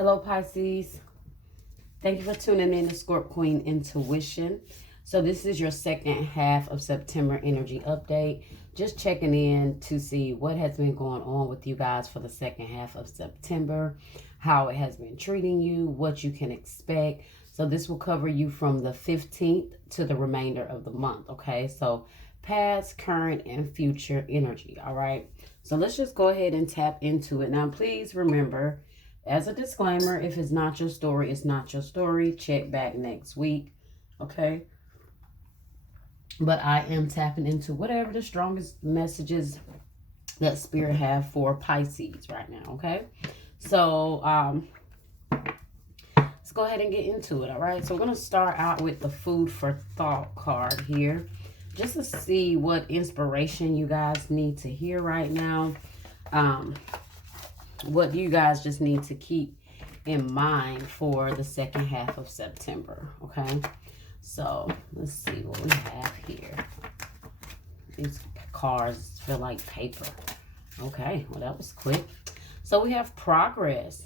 Hello, Pisces. Thank you for tuning in to Scorp Queen Intuition. So this is your second half of September energy update. Just checking in to see what has been going on with you guys for the second half of September, how it has been treating you, what you can expect. So this will cover you from the 15th to the remainder of the month, okay? So past, current, and future energy, all right? So let's just go ahead and tap into it. Now, please remember, as a disclaimer, if it's not your story, it's not your story. Check back next week, okay? But I am tapping into whatever the strongest messages that Spirit have for Pisces right now, okay? So, let's go ahead and get into it, all right? So we're going to start out with the food for thought card here, just to see what inspiration you guys need to hear right now. What you guys just need to keep in mind for the second half of September, okay? So let's see what we have here. These cards feel like paper. Okay, well, that was quick. So we have progress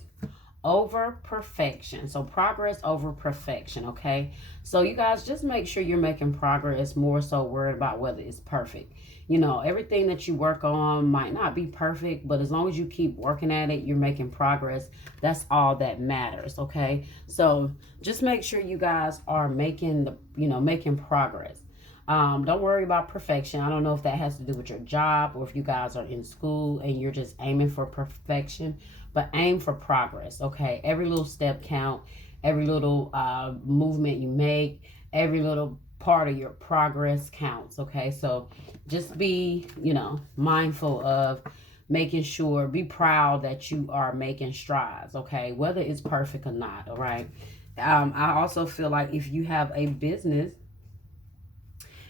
over perfection. So progress over perfection, okay? So you guys just make sure you're making progress, more so worried about whether it's perfect. You know, everything that you work on might not be perfect, but as long as you keep working at it, you're making progress. That's all that matters, okay? So just make sure you guys are making making progress. Don't worry about perfection. I don't know if that has to do with your job or if you guys are in school and you're just aiming for perfection, but aim for progress, okay? Every little step count, every little movement you make, every little part of your progress counts, okay? So just be, mindful of making sure, be proud that you are making strides, okay? Whether it's perfect or not, all right? I also feel like if you have a business,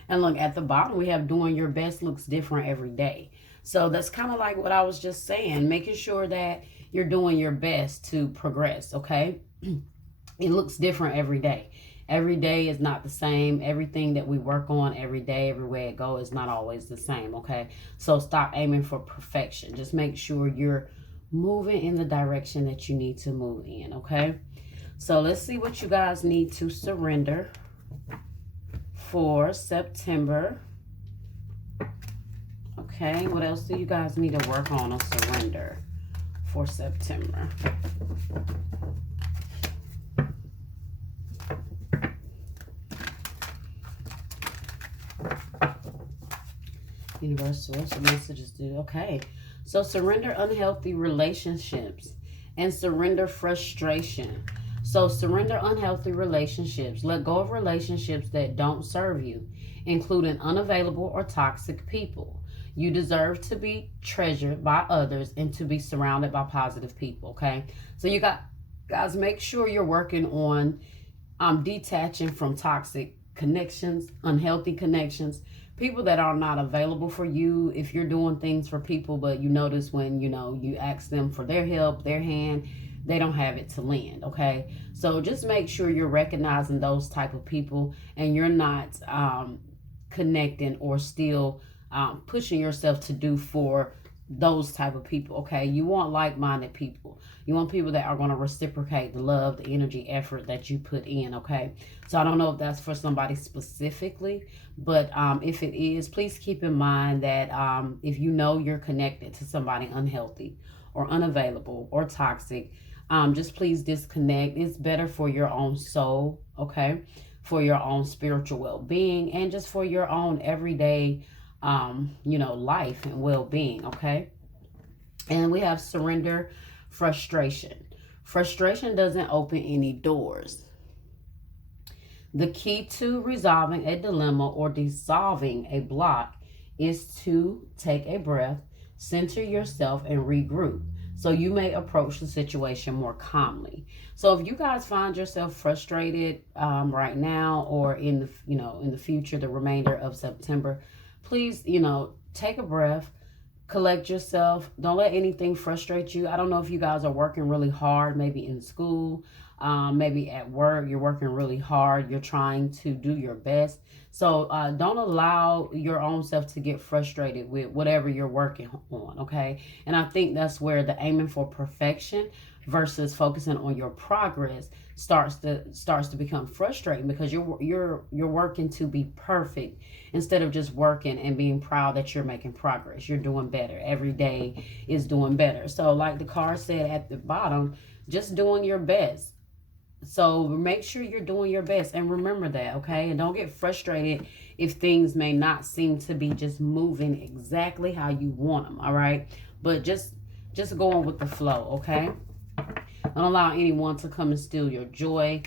and look, at the bottom, we have doing your best looks different every day. So that's kind of like what I was just saying, making sure that you're doing your best to progress, okay? It looks different every day. Every day is not the same. Everything that we work on every day, everywhere it goes, is not always the same, okay? So stop aiming for perfection. Just make sure you're moving in the direction that you need to move in, okay? So let's see what you guys need to surrender for September. Okay, what else do you guys need to work on or surrender for September? Universal, what's the messages do? Okay, so surrender unhealthy relationships and surrender frustration. So surrender unhealthy relationships. Let go of relationships that don't serve you, including unavailable or toxic people. You deserve to be treasured by others and to be surrounded by positive people, okay? So you guys, make sure you're working on detaching from toxic connections, unhealthy connections, people that are not available for you. If you're doing things for people, but you notice when, you ask them for their help, their hand, they don't have it to lend, okay? So just make sure you're recognizing those type of people and you're not connecting or still pushing yourself to do for those type of people, okay? You want like-minded people. You want people that are going to reciprocate the love, the energy, effort that you put in, okay? So I don't know if that's for somebody specifically, but if it is, please keep in mind that if you know you're connected to somebody unhealthy or unavailable or toxic, just please disconnect. It's better for your own soul, okay? For your own spiritual well-being and just for your own everyday life and well-being, okay? And we have surrender frustration. Frustration doesn't open any doors. The key to resolving a dilemma or dissolving a block is to take a breath, center yourself, and regroup, so you may approach the situation more calmly. So if you guys find yourself frustrated right now or in the future, the remainder of September, please, take a breath, collect yourself. Don't let anything frustrate you. I don't know if you guys are working really hard, maybe in school, maybe at work, you're working really hard. You're trying to do your best. So don't allow your own self to get frustrated with whatever you're working on, okay? And I think that's where the aiming for perfection versus focusing on your progress starts to become frustrating, because you're working to be perfect instead of just working and being proud that you're making progress. You're doing better. Every day is doing better. So like the card said at the bottom, just doing your best. So make sure you're doing your best, and remember that, okay? And don't get frustrated if things may not seem to be just moving exactly how you want them, all right? But just go on with the flow, okay? Don't allow anyone to come and steal your joy,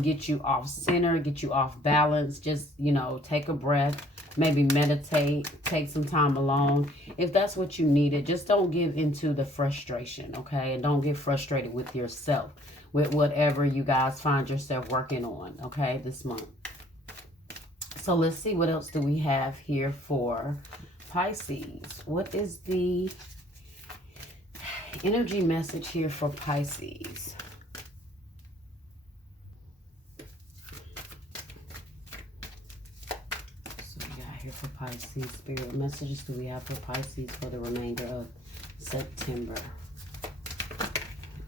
get you off center, get you off balance. Just, take a breath, maybe meditate, take some time alone. If that's what you needed, just don't give into the frustration, okay? And don't get frustrated with yourself, with whatever you guys find yourself working on, okay, this month. So let's see, what else do we have here for Pisces? What is the energy message here for Pisces? So we got here for Pisces, spirit messages do we have for Pisces for the remainder of September?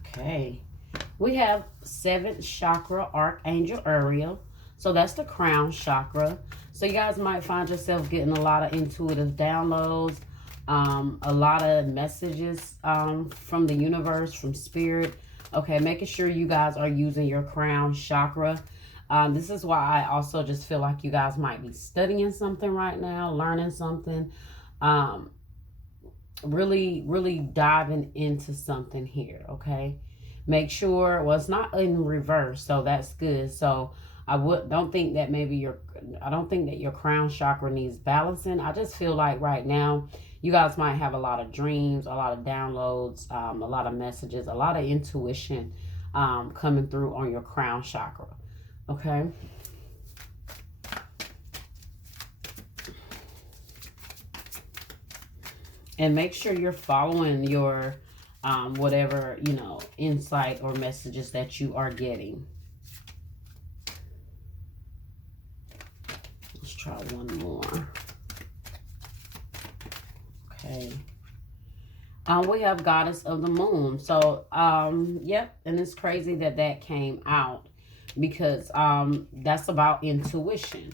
Okay. We have 7th chakra, Archangel Uriel. So that's the crown chakra. So you guys might find yourself getting a lot of intuitive downloads, a lot of messages from the universe, from spirit. Okay, making sure you guys are using your crown chakra. This is why I also just feel like you guys might be studying something right now, learning something. Really diving into something here, okay? Make sure, well, it's not in reverse, so that's good. So I don't think that your crown chakra needs balancing. I just feel like right now you guys might have a lot of dreams, a lot of downloads, a lot of messages, a lot of intuition coming through on your crown chakra, okay? And make sure you're following your whatever, insight or messages that you are getting. Let's try one more. Okay. We have Goddess of the Moon. So, yep. And it's crazy that came out, because that's about intuition.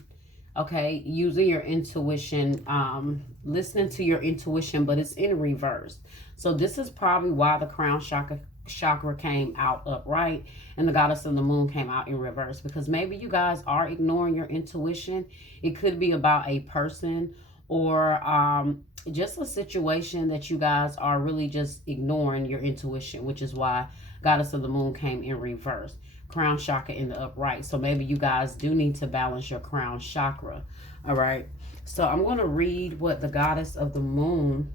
Okay. Using your intuition, listening to your intuition, but it's in reverse. So this is probably why the crown chakra came out upright and the Goddess of the Moon came out in reverse, because maybe you guys are ignoring your intuition. It could be about a person or just a situation that you guys are really just ignoring your intuition, which is why Goddess of the Moon came in reverse. Crown chakra in the upright. So maybe you guys do need to balance your crown chakra. All right. So I'm going to read what the Goddess of the Moon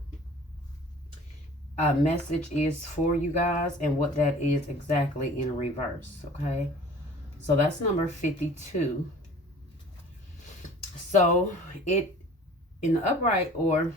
message is for you guys, and what that is exactly in reverse. Okay. So that's number 52. So it, in the upright, or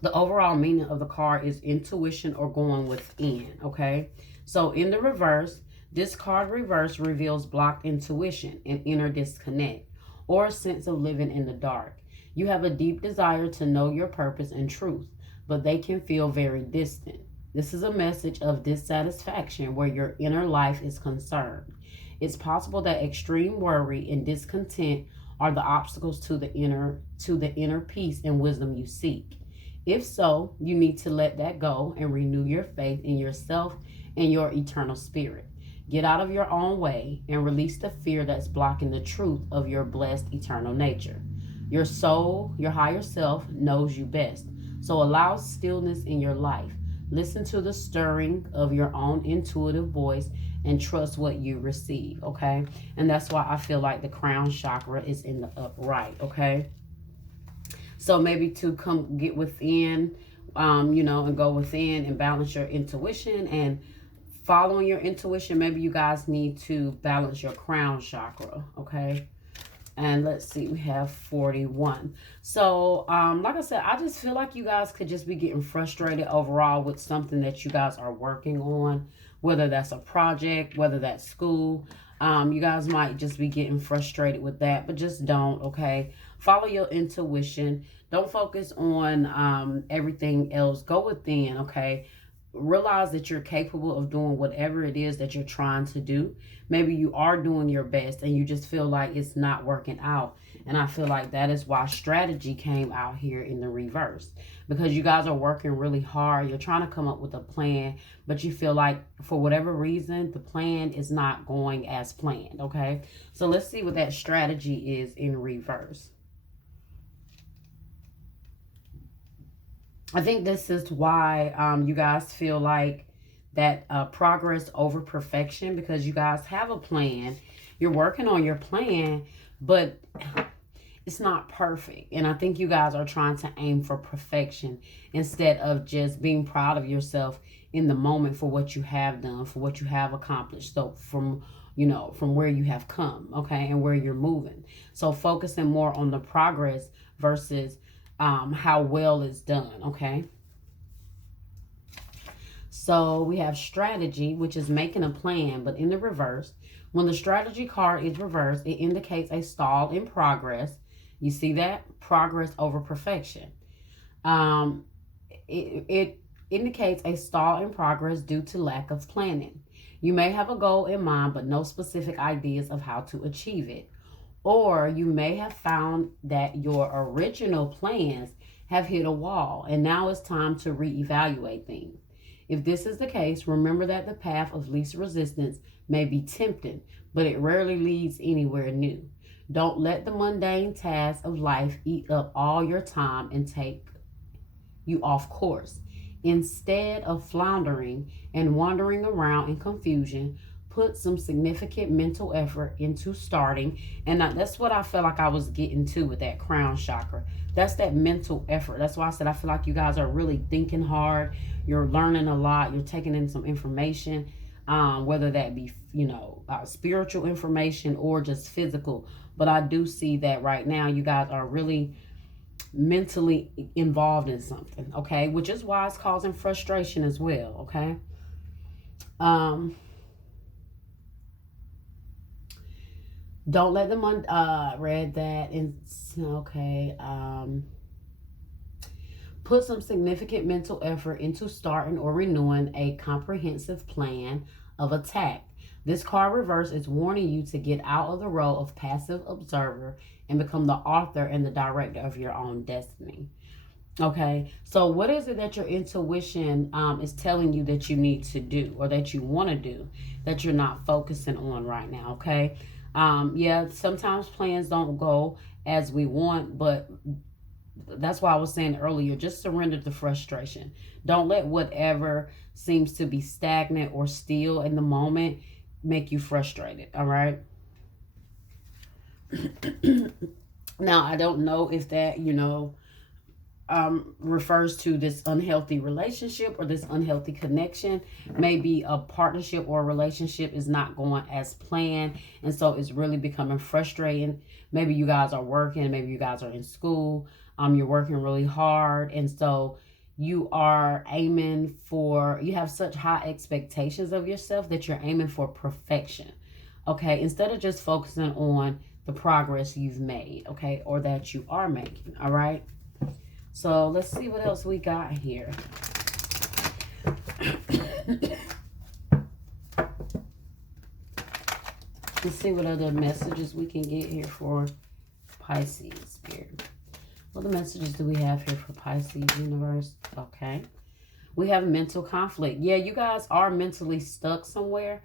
the overall meaning of the card is intuition or going within. Okay. So in the reverse, this card reverse reveals blocked intuition and inner disconnect, or a sense of living in the dark. You have a deep desire to know your purpose and truth, but they can feel very distant. This is a message of dissatisfaction where your inner life is concerned. It's possible that extreme worry and discontent are the obstacles to the inner peace and wisdom you seek. If so, you need to let that go and renew your faith in yourself and your eternal spirit. Get out of your own way and release the fear that's blocking the truth of your blessed eternal nature. Your soul, your higher self, knows you best. So allow stillness in your life. Listen to the stirring of your own intuitive voice and trust what you receive, okay? And that's why I feel like the crown chakra is in the upright, okay? So maybe to come get within, and go within and balance your intuition and following your intuition, maybe you guys need to balance your crown chakra, okay? And let's see, we have 41. So, like I said, I just feel like you guys could just be getting frustrated overall with something that you guys are working on, whether that's a project, whether that's school. You guys might just be getting frustrated with that, but just don't, okay? Follow your intuition. Don't focus on everything else. Go within, okay? Realize that you're capable of doing whatever it is that you're trying to do. Maybe you are doing your best and you just feel like it's not working out. And I feel like that is why strategy came out here in the reverse. Because you guys are working really hard. You're trying to come up with a plan, but you feel like for whatever reason, the plan is not going as planned, okay? So let's see what that strategy is in reverse. I think this is why you guys feel like that progress over perfection, because you guys have a plan. You're working on your plan, but it's not perfect. And I think you guys are trying to aim for perfection instead of just being proud of yourself in the moment for what you have done, for what you have accomplished. So from where you have come, okay, and where you're moving. So focusing more on the progress versus how well it's done, okay? So we have strategy, which is making a plan, but in the reverse. When the strategy card is reversed, it indicates a stall in progress. You see that? Progress over perfection. It indicates a stall in progress due to lack of planning. You may have a goal in mind, but no specific ideas of how to achieve it. Or you may have found that your original plans have hit a wall and now it's time to reevaluate things. If this is the case, remember that the path of least resistance may be tempting, but it rarely leads anywhere new. Don't let the mundane tasks of life eat up all your time and take you off course. Instead of floundering and wandering around in confusion, put some significant mental effort into starting. And that's what I felt like I was getting to with that crown chakra. That's that mental effort. That's why I said I feel like you guys are really thinking hard. You're learning a lot. You're taking in some information, whether that be, spiritual information or just physical. But I do see that right now you guys are really mentally involved in something, okay? Which is why it's causing frustration as well, okay? Don't let them read that and okay. Put some significant mental effort into starting or renewing a comprehensive plan of attack. This card reverse is warning you to get out of the role of passive observer and become the author and the director of your own destiny. Okay, so what is it that your intuition is telling you that you need to do or that you want to do that you're not focusing on right now, okay? Yeah, sometimes plans don't go as we want, but that's why I was saying earlier, just surrender to frustration. Don't let whatever seems to be stagnant or still in the moment make you frustrated, all right? Now, I don't know if that, refers to this unhealthy relationship or this unhealthy connection. Maybe a partnership or a relationship is not going as planned, and so it's really becoming frustrating. Maybe you guys are working, maybe you guys are in school, you're working really hard, and so you are aiming for, you have such high expectations of yourself that you're aiming for perfection, okay, instead of just focusing on the progress you've made, okay, or that you are making, all right? So let's see what else we got here. Let's see what other messages we can get here for Pisces Spirit. What other messages do we have here for Pisces universe? Okay. We have mental conflict. Yeah, you guys are mentally stuck somewhere.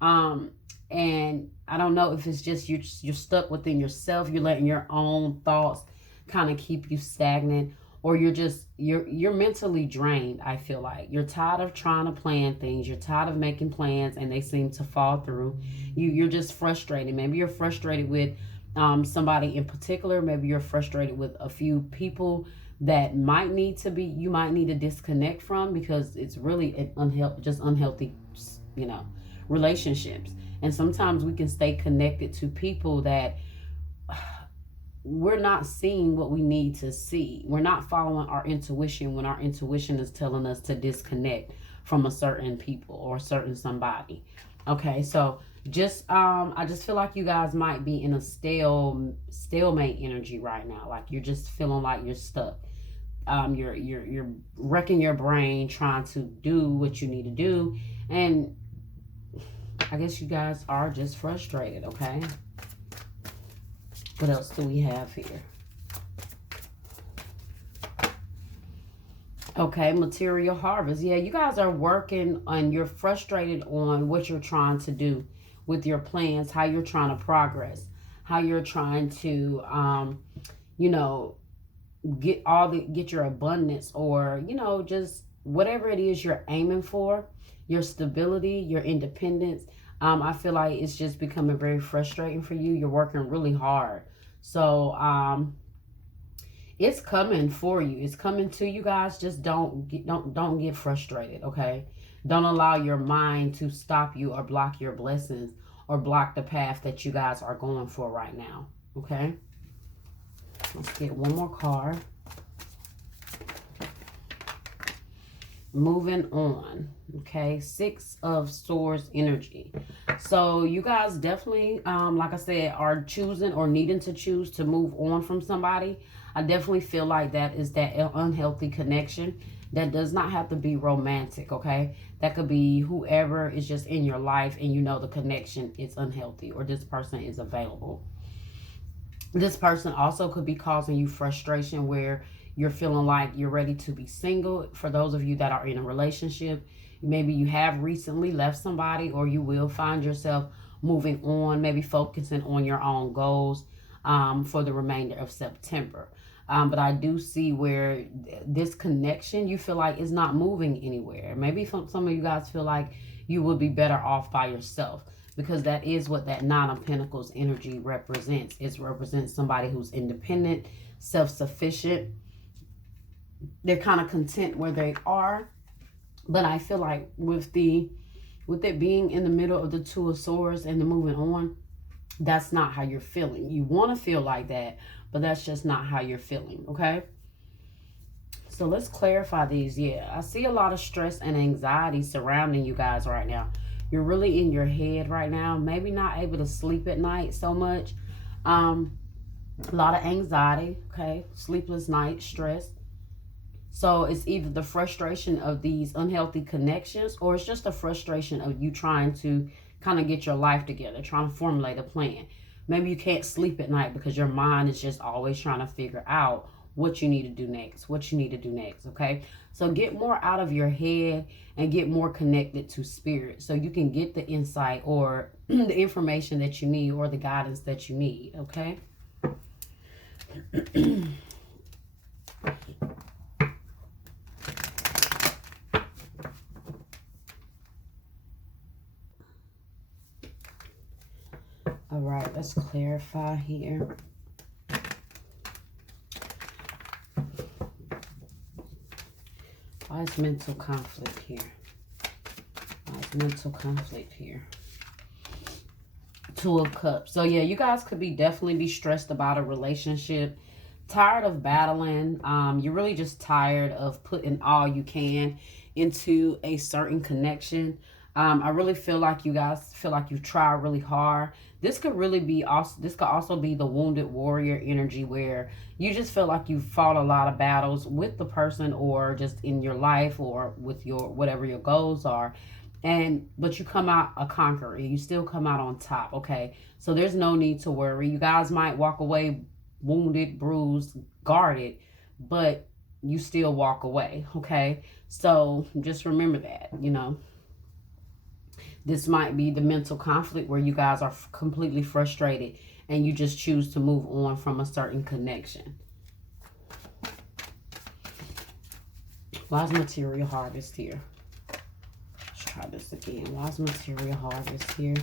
And I don't know if it's just you're stuck within yourself. You're letting your own thoughts kind of keep you stagnant. Or you're mentally drained, I feel like. You're tired of trying to plan things. You're tired of making plans and they seem to fall through. You're just frustrated. Maybe you're frustrated with somebody in particular. Maybe you're frustrated with a few people that you might need to disconnect from, because it's really unhealthy, relationships. And sometimes we can stay connected to people that we're not seeing what we need to see. We're not following our intuition when our intuition is telling us to disconnect from a certain people or a certain somebody. Okay, so just I just feel like you guys might be in a stalemate energy right now. Like you're just feeling like you're stuck. You're wrecking your brain trying to do what you need to do, and I guess you guys are just frustrated. Okay, what else do we have here? Okay, material harvest. Yeah, you guys are working and you're frustrated on what you're trying to do with your plans, how you're trying to progress, how you're trying to you know, get your abundance, or, you know, just whatever it is you're aiming for, your stability, your independence. I feel like it's just becoming very frustrating for you. You're working really hard. So, it's coming for you. It's coming to you guys. Just don't get frustrated, okay? Don't allow your mind to stop you or block your blessings or block the path that you guys are going for right now, okay? Let's get one more card. Moving on, okay? Six of Swords energy. So you guys definitely, like I said, are choosing or needing to choose to move on from somebody. I definitely feel like that is that unhealthy connection. That does not have to be romantic, okay? That could be whoever is just in your life and you know the connection is unhealthy, or this person is available. This person also could be causing you frustration where you're feeling like you're ready to be single. For those of you that are in a relationship, maybe you have recently left somebody, or you will find yourself moving on, maybe focusing on your own goals for the remainder of September. But I do see where this connection you feel like is not moving anywhere. Maybe some of you guys feel like you would be better off by yourself, because that is what that Nine of Pentacles energy represents. It represents somebody who's independent, self-sufficient. They're kind of content where they are. But I feel like with it being in the middle of the Two of Swords and the moving on, that's not how you're feeling. You want to feel like that, but that's just not how you're feeling, okay? So let's clarify these. Yeah, I see a lot of stress and anxiety surrounding you guys right now. You're really in your head right now. Maybe not able to sleep at night so much. A lot of anxiety, okay? Sleepless nights, stress. So it's either the frustration of these unhealthy connections, or it's just a frustration of you trying to kind of get your life together, trying to formulate a plan. Maybe you can't sleep at night because your mind is just always trying to figure out what you need to do next, okay? So get more out of your head and get more connected to spirit, so you can get the insight or the information that you need, or the guidance that you need, okay? All right, let's clarify here. Why is mental conflict here? Why is mental conflict here? Two of Cups. So yeah, you guys could definitely be stressed about a relationship, tired of battling. You're really just tired of putting all you can into a certain connection. I really feel like you guys feel like you've tried really hard. This could also be the wounded warrior energy, where you just feel like you've fought a lot of battles with the person, or just in your life, or with your whatever your goals are. But you come out a conqueror. You still come out on top, okay? So there's no need to worry. You guys might walk away wounded, bruised, guarded, but you still walk away, okay? So just remember that, you know. This might be the mental conflict where you guys are completely frustrated and you just choose to move on from a certain connection. Why is material harvest here? Let's try this again. Why is material harvest here?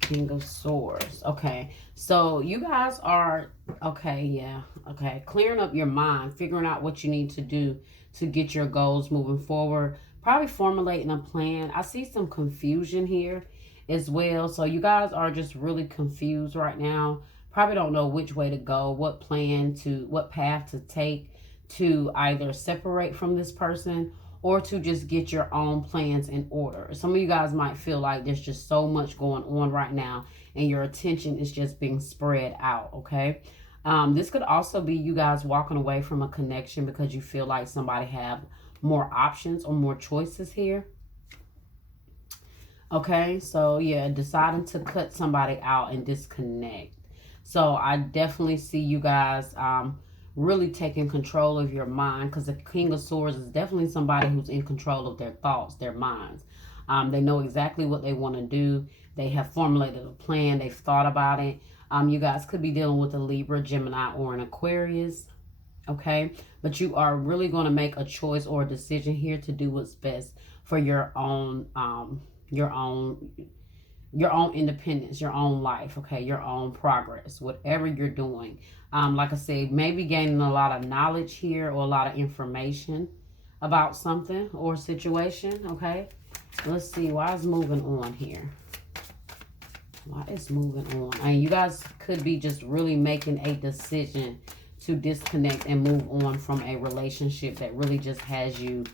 King of Swords. Okay, so you guys are clearing up your mind, figuring out what you need to do to get your goals moving forward, probably formulating a plan. I see some confusion here, as well. So you guys are just really confused right now. Probably don't know which way to go, what path to take to either separate from this person or to just get your own plans in order. Some of you guys might feel like there's just so much going on right now and your attention is just being spread out, okay? This could also be you guys walking away from a connection because you feel like somebody have more options or more choices here. Okay, so yeah, deciding to cut somebody out and disconnect. So I definitely see you guys really taking control of your mind, because the King of Swords is definitely somebody who's in control of their thoughts, their minds. They know exactly what they want to do. They have formulated a plan. They've thought about it. You guys could be dealing with a Libra, Gemini, or an Aquarius. Okay, but you are really going to make a choice or a decision here to do what's best for your own independence, your own life, okay, your own progress, whatever you're doing. Like I said, maybe gaining a lot of knowledge here or a lot of information about something or situation, okay? Let's see, why is moving on here? Why is moving on? And you guys could be just really making a decision to disconnect and move on from a relationship that really just has you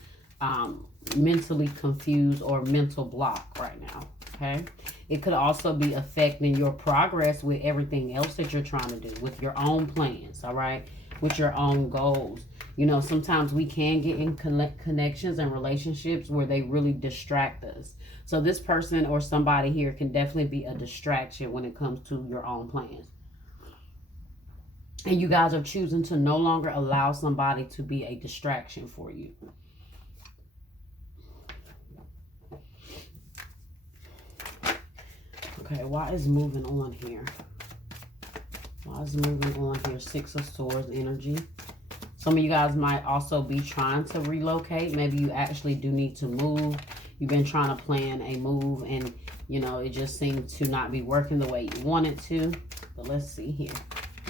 mentally confused or mental block right now, okay? It could also be affecting your progress with everything else that you're trying to do, with your own plans, all right? With your own goals. You know, sometimes we can get in connections and relationships where they really distract us. So this person or somebody here can definitely be a distraction when it comes to your own plans. And you guys are choosing to no longer allow somebody to be a distraction for you. Okay, why is moving on here? Why is moving on here? Six of Swords energy. Some of you guys might also be trying to relocate. Maybe you actually do need to move. You've been trying to plan a move and, you know, it just seems to not be working the way you want it to. But let's see here.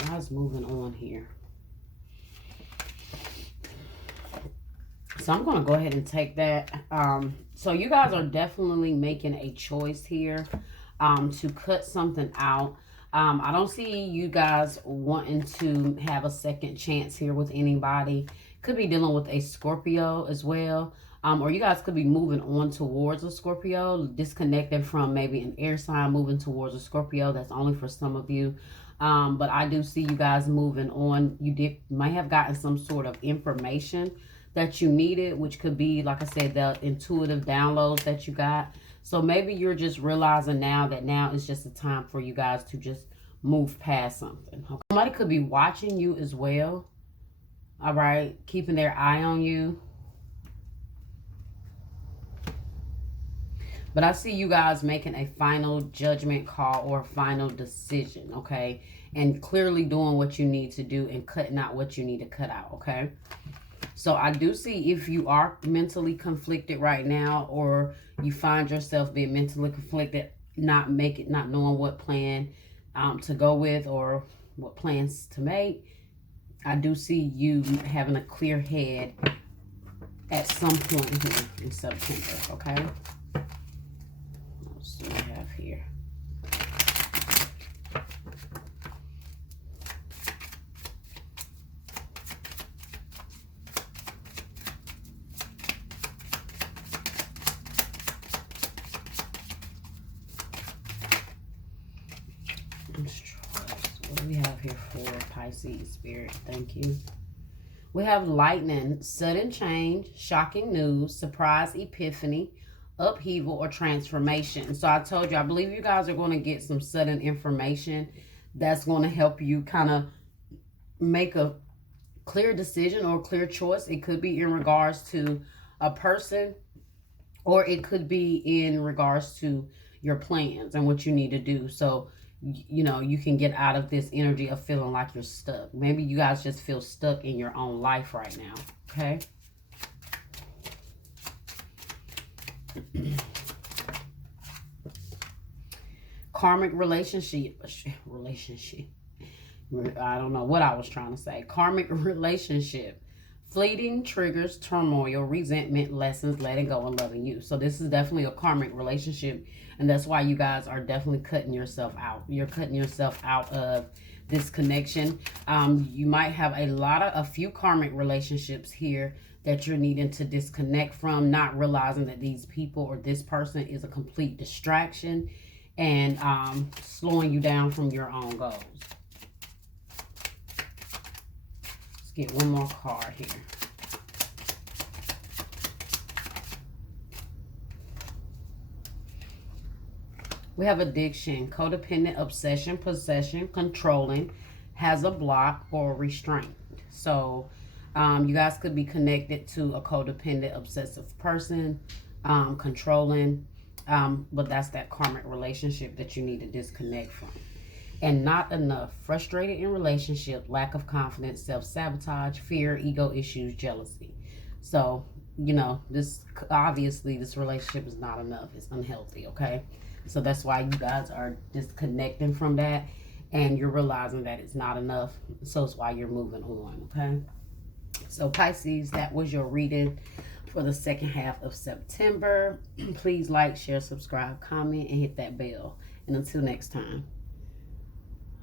Why is moving on here? So I'm going to go ahead and take that. So you guys are definitely making a choice here to cut something out. I don't see you guys wanting to have a second chance here with anybody. Could be dealing with a Scorpio as well. Or you guys could be moving on towards a Scorpio, disconnected from maybe an air sign, moving towards a Scorpio. That's only for some of you. But I do see you guys moving on. You might have gotten some sort of information that you needed, which could be, like I said, the intuitive downloads that you got. So maybe you're just realizing now that now is just a time for you guys to just move past something. Okay? Somebody could be watching you as well. All right. Keeping their eye on you. But I see you guys making a final judgment call or a final decision, okay? And clearly doing what you need to do and cutting out what you need to cut out, okay? So I do see if you are mentally conflicted right now, or you find yourself being mentally conflicted, not knowing what plan to go with or what plans to make, I do see you having a clear head at some point here in September, okay? Let's see what we have here. What do we have here for Pisces Spirit? Thank you. We have lightning, sudden change, shocking news, surprise epiphany, upheaval, or transformation. So I told you, I believe you guys are going to get some sudden information that's going to help you kind of make a clear decision or clear choice. It could be in regards to a person, or it could be in regards to your plans and what you need to do. So, you know, you can get out of this energy of feeling like you're stuck. Maybe you guys just feel stuck in your own life right now, okay? Karmic relationship. I don't know what I was trying to say. Karmic relationship. Fleeting triggers turmoil, resentment, lessons, letting go, and loving you. So this is definitely a karmic relationship, and that's why you guys are definitely cutting yourself out. You're cutting yourself out of this connection. You might have a few karmic relationships here that you're needing to disconnect from, not realizing that these people or this person is a complete distraction and slowing you down from your own goals. Let's get one more card here. We have addiction, codependent, obsession, possession, controlling, has a block or restraint. So you guys could be connected to a codependent, obsessive person, controlling, but that's that karmic relationship that you need to disconnect from. And not enough, frustrated in relationship, lack of confidence, self-sabotage, fear, ego issues, jealousy. So, you know, this relationship is not enough. It's unhealthy, okay? So that's why you guys are disconnecting from that, and you're realizing that it's not enough. So it's why you're moving on, okay? So Pisces, that was your reading for the second half of September. Please like, share, subscribe, comment, and hit that bell. And until next time.